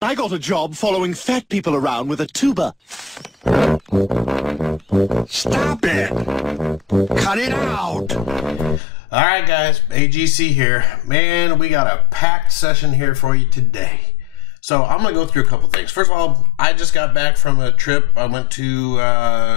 I got a job following fat people around with a tuba. Stop it! Cut it out! Alright guys, AGC here. Man, we got a packed session here for you today. So I'm going to go through a couple things. First of all, I just got back from a trip. I went to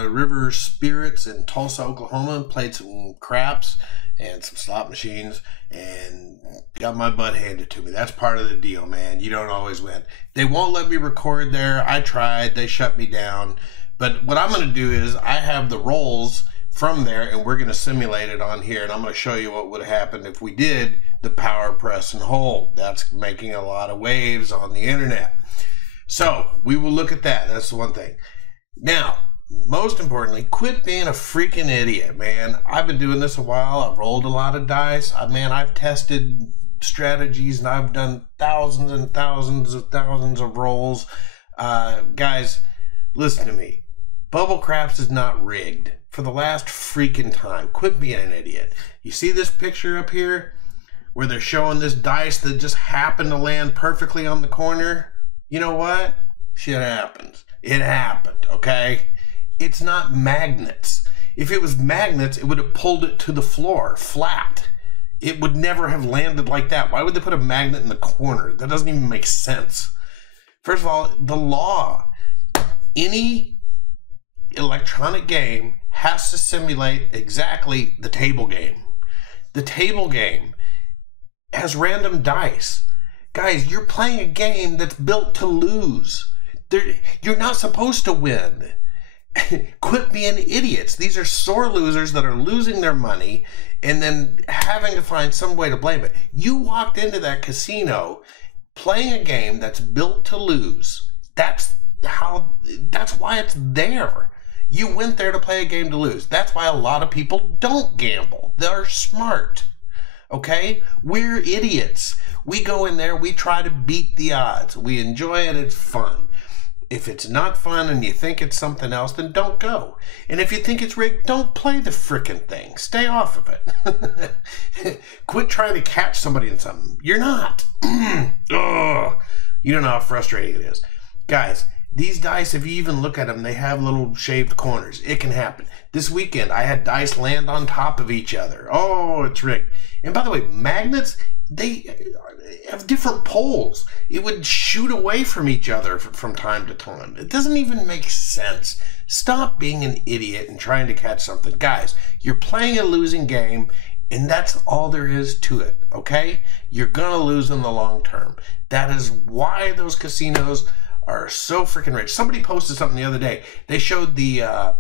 River Spirits in Tulsa, Oklahoma, played some craps and some slot machines, and got my butt handed to me. That's part of the deal, man. You don't always win. They won't let me record there. I tried. They shut me down. But what I'm going to do is I have the rolls from there, and we're going to simulate it on here, and I'm going to show you what would have happened if we did the power press and hold. That's making a lot of waves on the internet. So we will look at that. That's the one thing. Now, most importantly, quit being a freaking idiot, man. I've been doing this a while. I've rolled a lot of dice. I've tested strategies, and I've done thousands and thousands of rolls. Guys, listen to me. Bubble Craps is not rigged for the last freaking time. Quit being an idiot. You see this picture up here where they're showing this dice that just happened to land perfectly on the corner? You know what? Shit happens. It happened, okay? It's not magnets. If it was magnets, it would have pulled it to the floor, flat. It would never have landed like that. Why would they put a magnet in the corner? That doesn't even make sense. First of all, the law. Any electronic game has to simulate exactly the table game. The table game has random dice. Guys, you're playing a game that's built to lose. You're not supposed to win. Quit being idiots. These are sore losers that are losing their money and then having to find some way to blame it. You walked into that casino playing a game that's built to lose. That's why it's there. You went there to play a game to lose. That's why a lot of people don't gamble. They're smart. Okay? We're idiots. We go in there, we try to beat the odds. We enjoy it, it's fun. If it's not fun and you think it's something else, then don't go. And if you think it's rigged, don't play the frickin' thing. Stay off of it. Quit trying to catch somebody in something. You're not. Ugh. You don't know how frustrating it is. Guys, these dice, if you even look at them, they have little shaved corners. It can happen. This weekend, I had dice land on top of each other. Oh, it's rigged. And by the way, magnets, they have different poles. It would shoot away from each other from time to time. It doesn't even make sense. Stop being an idiot and trying to catch something. Guys, you're playing a losing game, and that's all there is to it, okay? You're going to lose in the long term. That is why those casinos are so freaking rich. Somebody posted something the other day. They showed the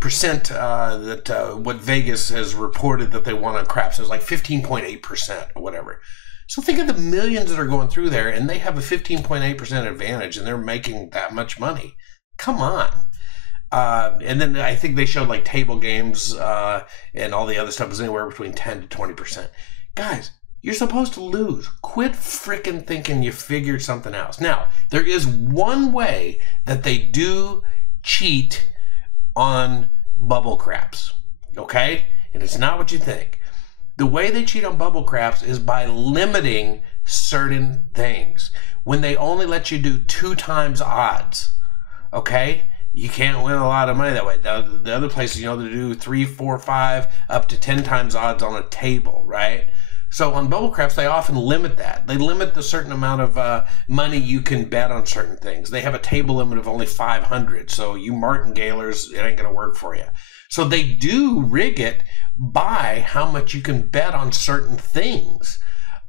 percent what Vegas has reported that they won on craps. It was like 15.8% or whatever. So think of the millions that are going through there, and they have a 15.8% advantage, and they're making that much money. Come on. And then I think they showed like table games and all the other stuff was anywhere between 10 to 20%. Guys, you're supposed to lose. Quit frickin' thinking you figured something else. Now, there is one way that they do cheat on bubble craps, okay? And it's not what you think. The way they cheat on bubble craps is by limiting certain things. When they only let you do 2 times odds, okay? You can't win a lot of money that way. The other places, they do 3, 4, 5, up to 10 times odds on a table, right? So on bubble craps, they often limit that. They limit the certain amount of money you can bet on certain things. They have a table limit of only 500. So you martingalers, it ain't going to work for you. So they do rig it by how much you can bet on certain things.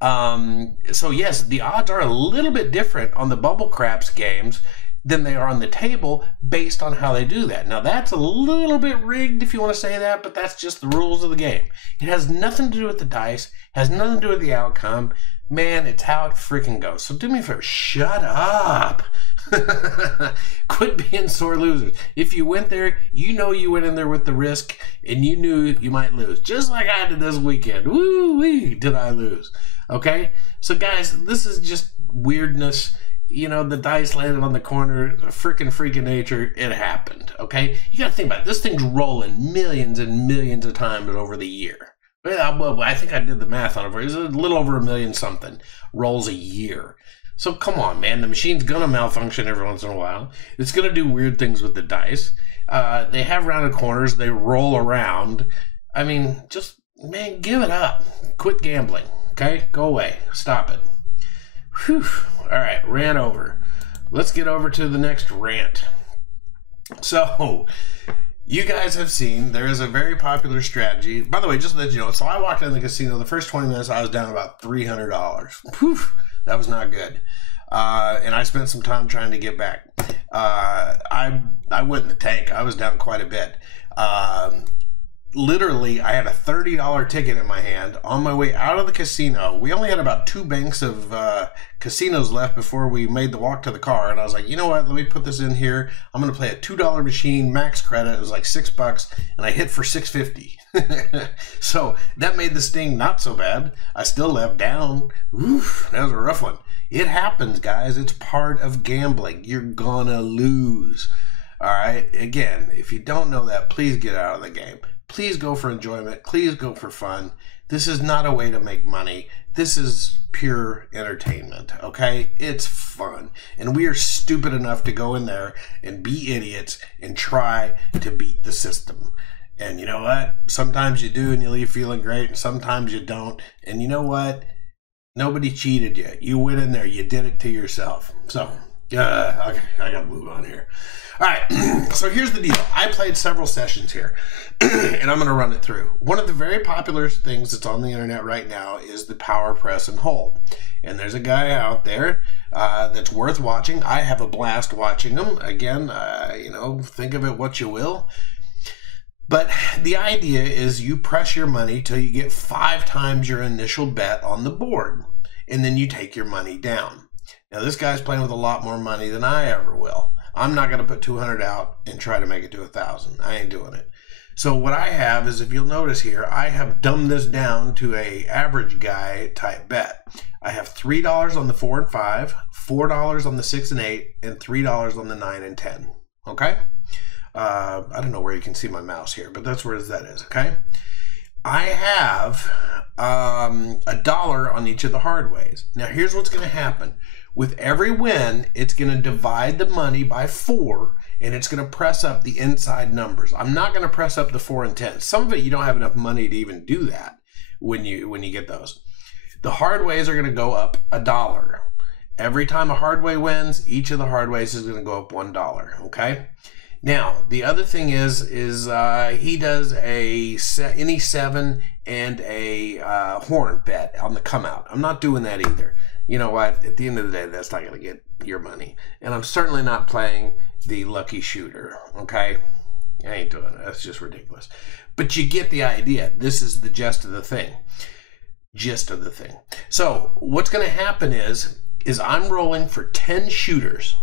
So yes, the odds are a little bit different on the bubble craps games than they are on the table based on how they do that. Now that's a little bit rigged if you want to say that, but that's just the rules of the game. It has nothing to do with the dice, has nothing to do with the outcome. Man, it's how it freaking goes. So do me a favor, shut up. Quit being sore losers. If you went there, you went in there with the risk and you knew you might lose. Just like I did this weekend. Woo-wee, did I lose. Okay? So guys, this is just weirdness. The dice landed on the corner, freaking nature, it happened, okay? You gotta think about it. This thing's rolling millions and millions of times over the year. Well, I think I did the math on it. It's a little over 1 million something rolls a year. So come on, man. The machine's going to malfunction every once in a while. It's going to do weird things with the dice. They have rounded corners. They roll around. I mean, just, man, give it up. Quit gambling, okay? Go away. Stop it. Whew. All right, rant over. Let's get over to the next rant. So, you guys have seen there is a very popular strategy. By the way, just to let you know, so I walked in the casino. The first 20 minutes, I was down about $300. Whew, that was not good. And I spent some time trying to get back. I went in the tank. I was down quite a bit. Literally, I had a $30 ticket in my hand on my way out of the casino. We only had about 2 banks of casinos left before we made the walk to the car. And I was like, you know what? Let me put this in here. I'm going to play a $2 machine, max credit. It was like $6, and I hit for $6.50. So that made the sting not so bad. I still left down. Oof, that was a rough one. It happens, guys. It's part of gambling. You're gonna lose. All right? Again, if you don't know that, please get out of the game. Please go for enjoyment. Please go for fun. This is not a way to make money. This is pure entertainment, okay? It's fun. And we are stupid enough to go in there and be idiots and try to beat the system. And you know what? Sometimes you do and you leave feeling great, and sometimes you don't. And you know what? Nobody cheated you. You went in there. You did it to yourself. So, okay, I got to move on here. All right, so here's the deal. I played several sessions here, and I'm going to run it through. One of the very popular things that's on the internet right now is the power press and hold. And there's a guy out there that's worth watching. I have a blast watching him. Again, you know, think of it what you will. But the idea is you press your money till you get 5 times your initial bet on the board, and then you take your money down. Now, this guy's playing with a lot more money than I ever will. I'm not going to put 200 out and try to make it to 1,000. I ain't doing it. So what I have is, if you'll notice here, I have dumbed this down to a average guy type bet. I have $3 on the 4 and 5, $4 on the 6 and 8, and $3 on the 9 and 10. Okay? I don't know where you can see my mouse here, but that's where that is. Okay? I have $1 on each of the hard ways. Now, here's what's going to happen. With every win, it's going to divide the money by 4, and it's going to press up the inside numbers. I'm not going to press up the 4 and 10. Some of it, you don't have enough money to even do that when you get those. The hard ways are going to go up $1. Every time a hard way wins, each of the hard ways is going to go up $1. Okay? Now, the other thing is he does any 7 and a horn bet on the come out. I'm not doing that either. You know what? At the end of the day, that's not going to get your money. And I'm certainly not playing the lucky shooter, okay? I ain't doing it. That's just ridiculous. But you get the idea. This is the gist of the thing. So what's going to happen is I'm rolling for 10 shooters,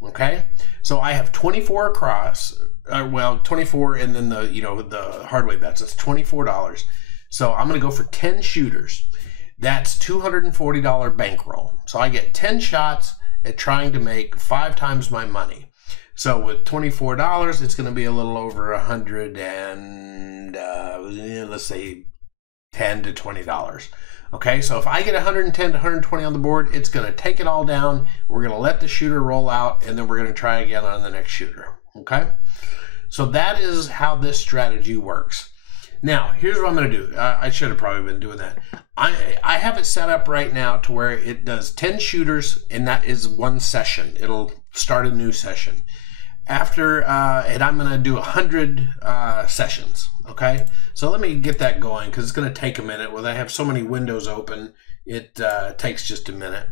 okay? So I have 24 across, 24, and then the hard way bets. That's $24. So I'm going to go for 10 shooters. That's $240 bankroll. So I get 10 shots at trying to make 5 times my money. So with $24, it's going to be a little over 100 and let's say $10 to $20. Okay, so if I get 110 to 120 on the board, it's going to take it all down. We're going to let the shooter roll out, and then we're going to try again on the next shooter. Okay, so that is how this strategy works. Now, here's what I'm going to do. I should have probably been doing that. I have it set up right now to where it does 10 shooters, and that is 1 session. It'll start a new session. After, and I'm going to do 100 sessions, okay? So let me get that going, because it's going to take a minute. When I have so many windows open, it takes just a minute.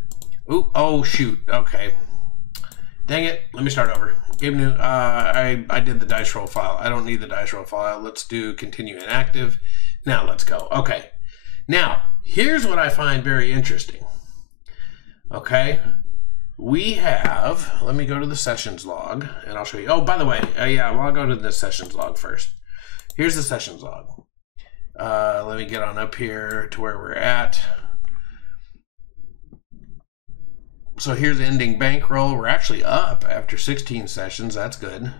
Ooh, oh, shoot. Okay. Dang it. Let me start over. Game new. I did the dice roll file. I don't need the dice roll file. Let's do continue inactive. Now let's go. Okay. Now, here's what I find very interesting. Okay. We have, let me go to the sessions log, and I'll show you. Oh, by the way, I'll go to the sessions log first. Here's the sessions log. Let me get on up here to where we're at. So here's ending bankroll. We're actually up after 16 sessions. That's good.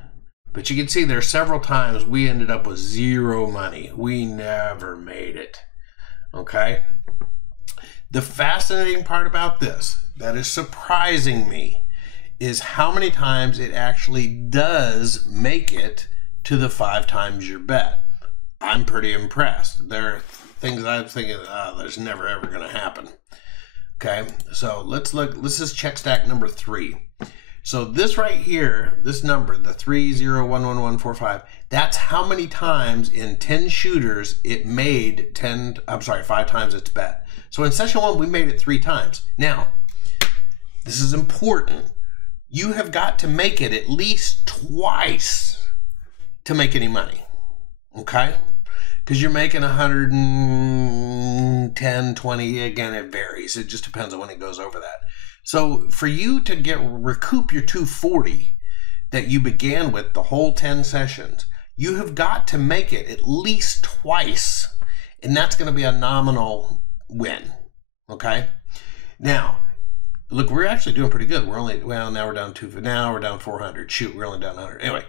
But you can see there several times we ended up with 0 money. We never made it. Okay. The fascinating part about this, that is surprising me, is how many times it actually does make it to the 5 times your bet. I'm pretty impressed. There are things I'm thinking, there's never ever going to happen. Okay, so let's look. This is check stack number 3. So this right here, this number, the 3011145, that's how many times in 10 shooters it made 5 times its bet. So in session 1, we made it 3 times. Now, this is important. You have got to make it at least twice to make any money. Okay? Because you're making 110, 20, again, it varies. It just depends on when it goes over that. So for you to recoup your 240 that you began with the whole 10 sessions, you have got to make it at least twice. And that's going to be a nominal win. Okay? Now, look, we're actually doing pretty good. We're only, well, now we're down 400. Shoot, we're only down 100. Anyway.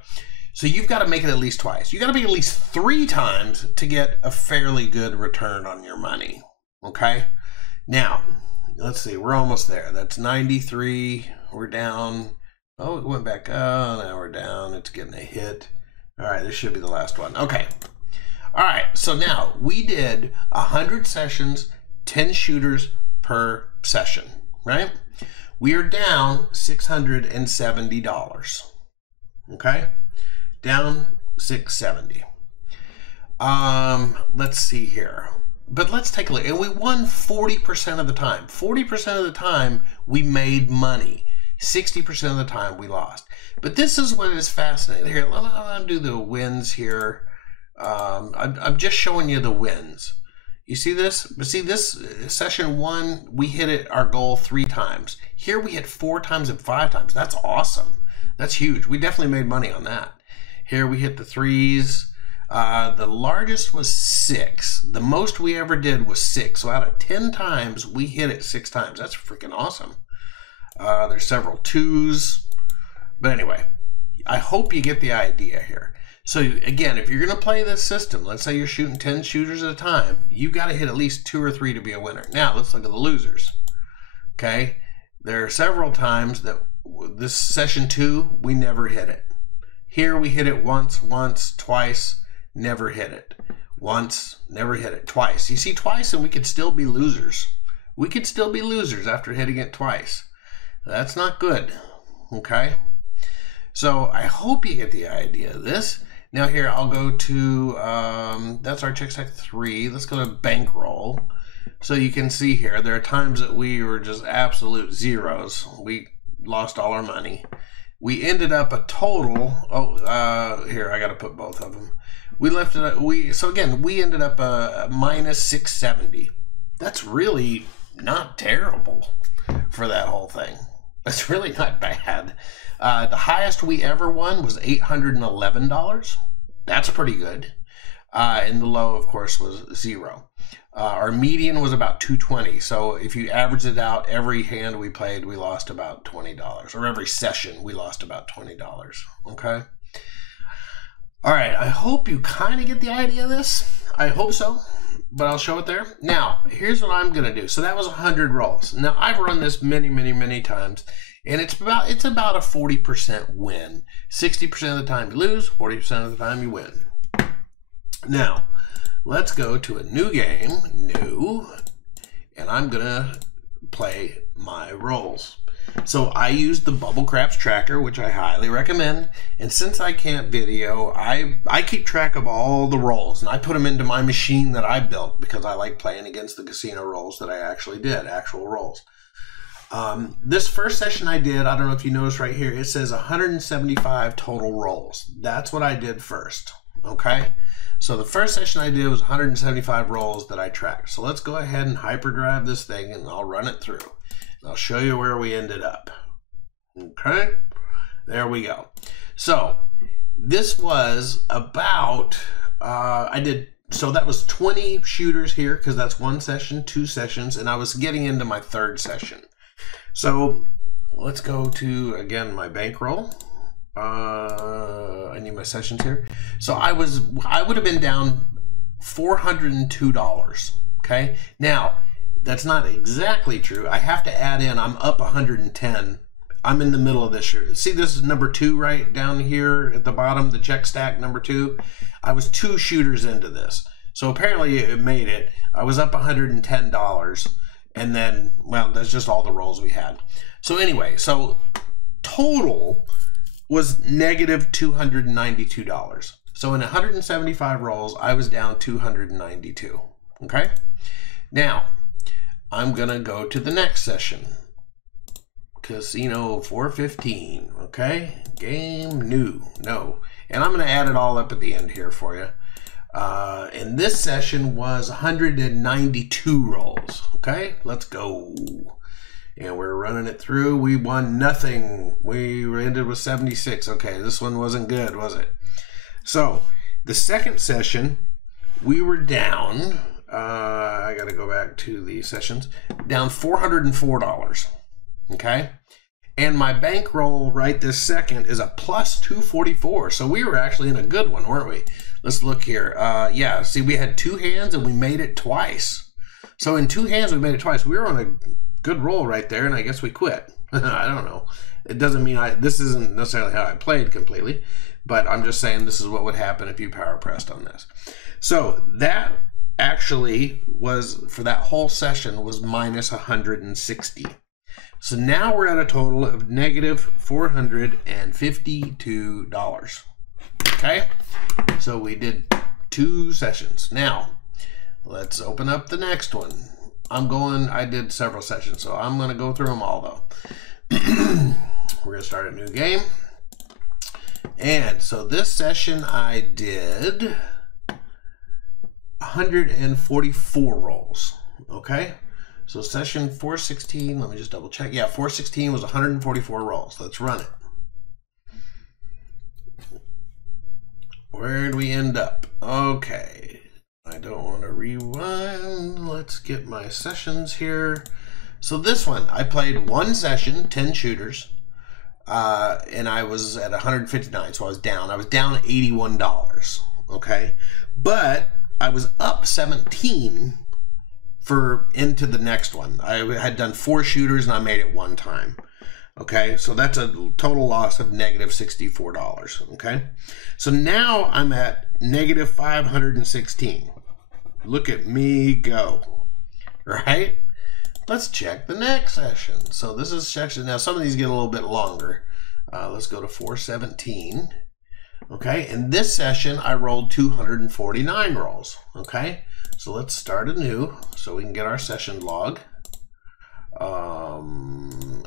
So you've got to make it at least twice. You got to make it at least 3 times to get a fairly good return on your money. Okay? Now, let's see. We're almost there. That's 93. We're down. Oh, it went back. Oh, now we're down. It's getting a hit. All right, this should be the last one. Okay. All right. So now we did 100 sessions, 10 shooters per session, right? We are down $670. Okay? Down $670. Let's see here. But let's take a look. And we won 40% of the time. 40% of the time we made money. 60% of the time we lost. But this is what is fascinating. Here, let me do the wins here. I'm just showing you the wins. You see this? But see this session 1, we hit it, our goal 3 times. Here we hit 4 times and 5 times. That's awesome. That's huge. We definitely made money on that. Here we hit the 3s. The largest was 6. The most we ever did was 6. So out of 10 times, we hit it 6 times. That's freaking awesome. There's several 2s. But anyway, I hope you get the idea here. So again, if you're going to play this system, let's say you're shooting 10 shooters at a time, you've got to hit at least 2 or 3 to be a winner. Now, let's look at the losers. Okay? There are several times that this session 2, we never hit it. Here we hit it once, twice, never hit it. Once, never hit it. Twice. You see, twice and we could still be losers. We could still be losers after hitting it twice. That's not good. Okay? So I hope you get the idea of this. Now here, I'll go to, that's our check stack 3. Let's go to bankroll. So you can see here, there are times that we were just absolute zeros. We lost all our money. We ended up a total, here, I got to put both of them. We left it, so again, we ended up a minus 670. That's really not terrible for that whole thing. That's really not bad. The highest we ever won was $811. That's pretty good. And the low, of course, was 0. Our median was about 220. So if you average it out, every hand we played, we lost about $20. Or every session, we lost about $20. Okay? All right. I hope you kind of get the idea of this. I hope so. But I'll show it there. Now, here's what I'm going to do. So that was 100 rolls. Now, I've run this many times. And it's about a 40% win. 60% of the time you lose, 40% of the time you win. Now, let's go to a new game, and I'm gonna play my rolls. So I used the Bubble Craps tracker, which I highly recommend. And since I can't video, I keep track of all the rolls, and I put them into my machine that I built because I like playing against the casino rolls that I actually did, actual rolls. This first session I did, I don't know if you noticed right here, it says 175 total rolls. That's what I did first, okay? So the first session I did was 175 rolls that I tracked. So let's go ahead and hyperdrive this thing and I'll run it through. And I'll show you where we ended up. Okay? There we go. So this was about, so that was 20 shooters here because that's 1 session, 2 sessions, and I was getting into my 3rd session. So let's go to, again, my bankroll. I need my sessions here. So I would have been down $402. Okay. Now, that's not exactly true. I have to add in, I'm up 110. I'm in the middle of this year. See, this is number 2 right down here at the bottom, the check stack number 2. I was 2 shooters into this. So apparently it made it. I was up $110. And then, well, that's just all the rolls we had. So anyway, so total was negative $292. So in 175 rolls, I was down 292. Okay? Now, I'm going to go to the next session. Casino 415. Okay? Game new. No. And I'm going to add it all up at the end here for you. And this session was 192 rolls. Okay? Let's go. And we're running it through. We won nothing. We ended with 76. Okay, this one wasn't good, was it? So, the second session, we were down. I got to go back to the sessions. Down $404. Okay? And my bankroll right this second is a plus 244. So we were actually in a good one, weren't we? Let's look here. Yeah, see, we had 2 hands and we made it twice. So in 2 hands, we made it twice. We were on a good roll right there, and I guess we quit. I don't know. It doesn't mean this isn't necessarily how I played completely, but I'm just saying this is what would happen if you power pressed on this. So that actually was, for that whole session, was minus 160. So now we're at a total of negative $452. Okay? So we did 2 sessions. Now, let's open up the next one. I did several sessions, so I'm going to go through them all, though. We're going to start a new game. And so this session I did 144 rolls. Okay? So session 416, let me just double check. Yeah, 416 was 144 rolls. Let's run it. Where'd we end up? Okay. I don't want to rewind. Let's get my sessions here. So this one, I played 1 session, 10 shooters, and I was at 159, so I was down. I was down $81, okay? But I was up 17 into the next one. I had done 4 shooters and I made it 1 time. Okay, so that's a total loss of negative $64. Okay, so now I'm at negative 516. Look at me go. Right? Let's check the next session. So this is section. Now some of these get a little bit longer. Let's go to 417. Okay, in this session I rolled 249 rolls. Okay, so let's start anew so we can get our session log.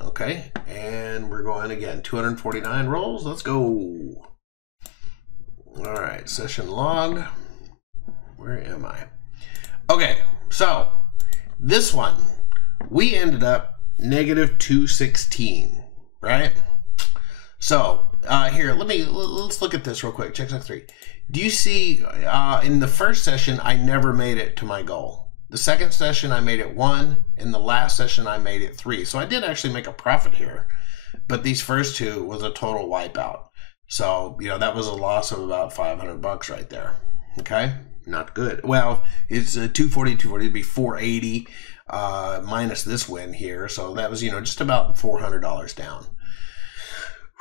Okay, and we're going again. 249 rolls. Let's go. All right, session log. Where am I? Okay, so this one we ended up negative 216, right? So here, let's look at this real quick. Check 3. Do you see in the first session I never made it to my goal? The second session I made it 1, and the last session I made it 3. So I did actually make a profit here, but these first 2 was a total wipeout. So, you know, that was a loss of about $500 right there. Okay, not good. Well, it's 240, it'd be 480 minus this win here. So that was, you know, just about $400 down.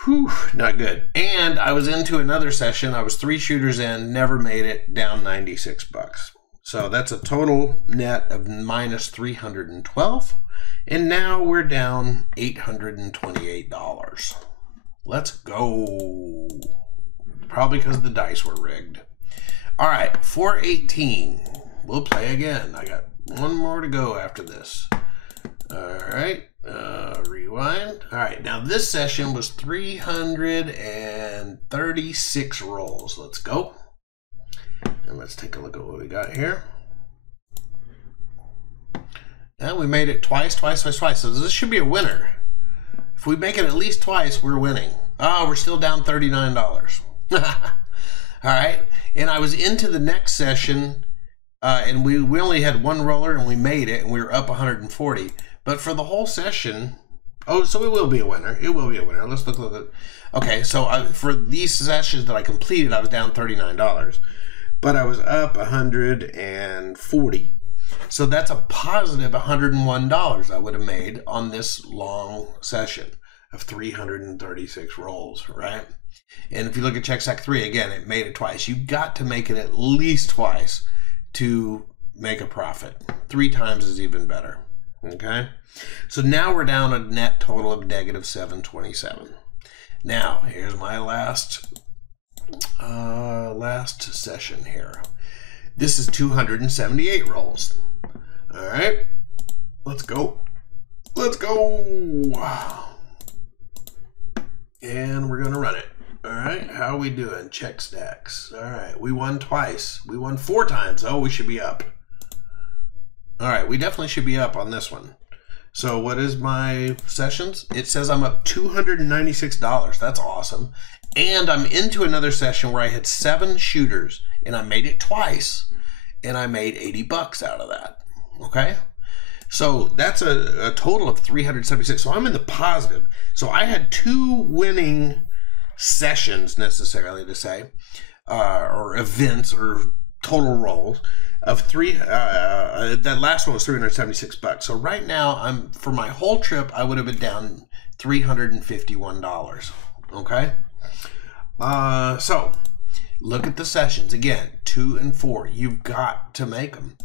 Whew, not good. And I was into another session. I was 3 shooters in, never made it, down $96. So that's a total net of minus 312. And now we're down $828. Let's go. Probably because the dice were rigged. All right, 418. We'll play again. I got 1 more to go after this. All right, rewind. All right, now this session was 336 rolls. Let's go. And let's take a look at what we got here. And we made it twice. So this should be a winner. If we make it at least twice, we're winning. Oh, we're still down $39. All right. And I was into the next session, and we only had 1 roller, and we made it, and we were up 140. But for the whole session, oh, so it will be a winner. It will be a winner. Let's look at it. Okay, so for these sessions that I completed, I was down $39. But I was up 140. So that's a positive $101 I would have made on this long session of 336 rolls, right? And if you look at check stack 3, again, it made it twice. You've got to make it at least twice to make a profit. 3 times is even better, okay? So now we're down a net total of negative 727. Now, here's my last session here. This is 278 rolls. All right, let's go. Let's go. And we're going to run it. All right, how are we doing? Check stacks. All right, we won twice. We won 4 times. Oh, we should be up. All right, we definitely should be up on this one. So what is my sessions? It says I'm up $296. That's awesome. And I'm into another session where I had 7 shooters and I made it twice and I made $80 out of that. Okay. So that's a total of 376. So I'm in the positive. So I had 2 winning sessions, necessarily to say, or events or total rolls of 3. That last one was $376. So right now, for my whole trip, I would have been down $351. Okay. So look at the sessions again, 2 and 4. You've got to make them.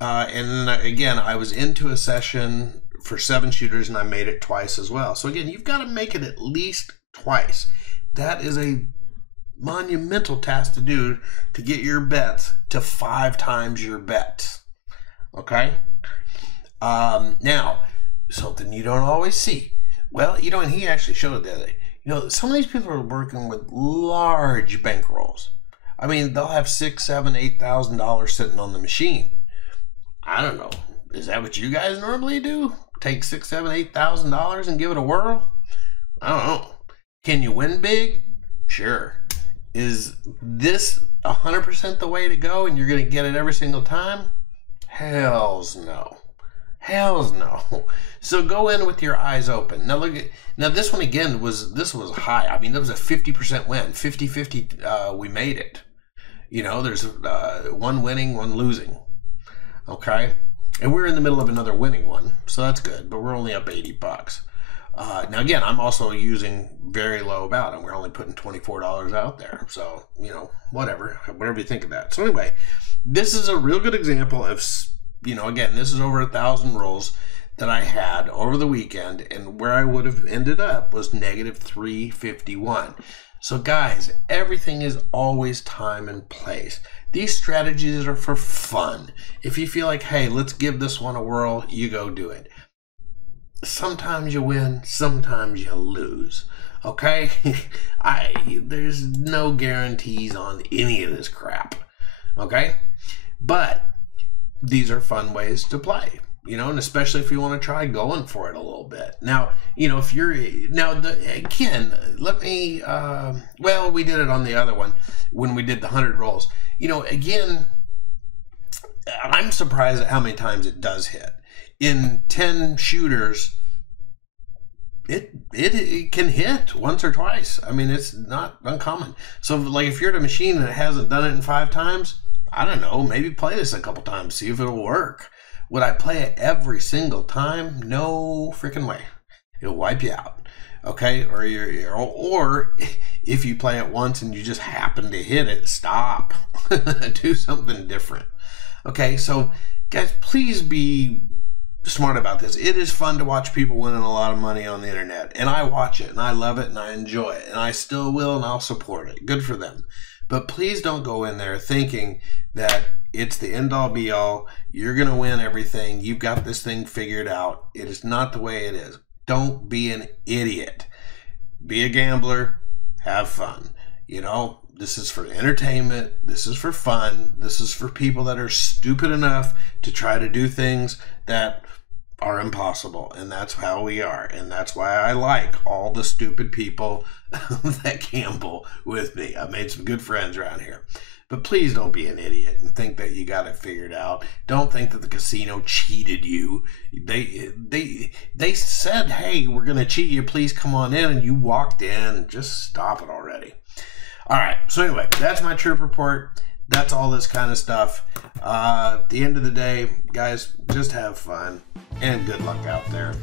And then again, I was into a session for 7 shooters and I made it twice as well. So again, you've got to make it at least twice. That is a monumental task to do to get your bets to 5 times your bets. Okay. Now, something you don't always see. Well, and he actually showed it the other day. Some of these people are working with large bankrolls. I mean, they'll have $6,000, $7,000, $8,000 sitting on the machine. I don't know. Is that what you guys normally do? Take $6,000, $7,000, $8,000 and give it a whirl? I don't know. Can you win big? Sure. Is this 100% the way to go and you're going to get it every single time? Hells no. Hells no. So go in with your eyes open. Now look at, this one again was high. I mean, that was a 50% win. 50-50, we made it. There's 1 winning, 1 losing. Okay. And we're in the middle of another winning one. So that's good, but we're only up $80. Now again, I'm also using very low bout and we're only putting $24 out there. So, whatever you think of that. So anyway, this is a real good example of, again, this is over 1,000 rolls that I had over the weekend, and where I would have ended up was negative 351. So guys, everything is always time and place. These strategies are for fun. If you feel like, hey, let's give this one a whirl, you go do it. Sometimes you win, sometimes you lose. Okay? There's no guarantees on any of this crap. Okay? But these are fun ways to play, and especially if you want to try going for it a little bit. Now, if you're, again, let me, we did it on the other one when we did the 100 rolls. Again, I'm surprised at how many times it does hit. In 10 shooters, it can hit once or twice. I mean, it's not uncommon. So like if you're at a machine and it hasn't done it in 5 times, I don't know, maybe play this a couple times, see if it'll work. Would I play it every single time? No freaking way. It'll wipe you out. Okay? Or if you play it once and you just happen to hit it, stop. Do something different. Okay? So guys, please be smart about this. It is fun to watch people winning a lot of money on the internet, and I watch it and I love it and I enjoy it and I still will and I'll support it. Good for them. But please don't go in there thinking that it's the end all be all. You're going to win everything. You've got this thing figured out. It is not the way it is. Don't be an idiot. Be a gambler. Have fun. This is for entertainment. This is for fun. This is for people that are stupid enough to try to do things that are impossible. And that's how we are. And that's why I like all the stupid people that gamble with me. I've made some good friends around here. But please don't be an idiot and think that you got it figured out. Don't think that the casino cheated you. They said, hey, we're going to cheat you. Please come on in. And you walked in. Just stop it already. All right. So anyway, that's my trip report. That's all this kind of stuff. At the end of the day, guys, just have fun and good luck out there.